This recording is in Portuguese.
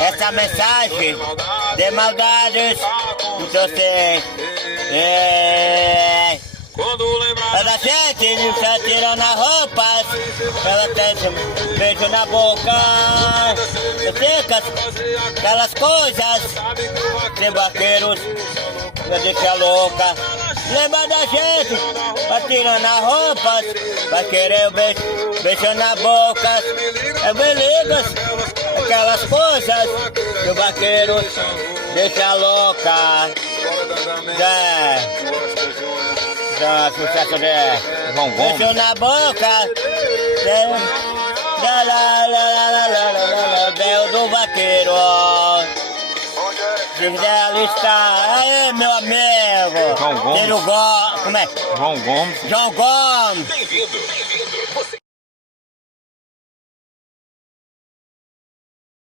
essa mensagem de maldades de vocês. Ela gente está tirando as roupas, ela tem beijo na boca, secas, aquelas coisas, tem vaqueiros, vai deixar louca. Lembra da gente, vai tirando as roupas, vai querer o beijo, beijo na boca, belezas, aquelas coisas, que o vaqueiro deixa louca. Sucesso de João Gomes. beijo na boca, Del do vaqueiro. Ela está aí, meu amigo. João Gomes. Como é? João Gomes. João Gomes.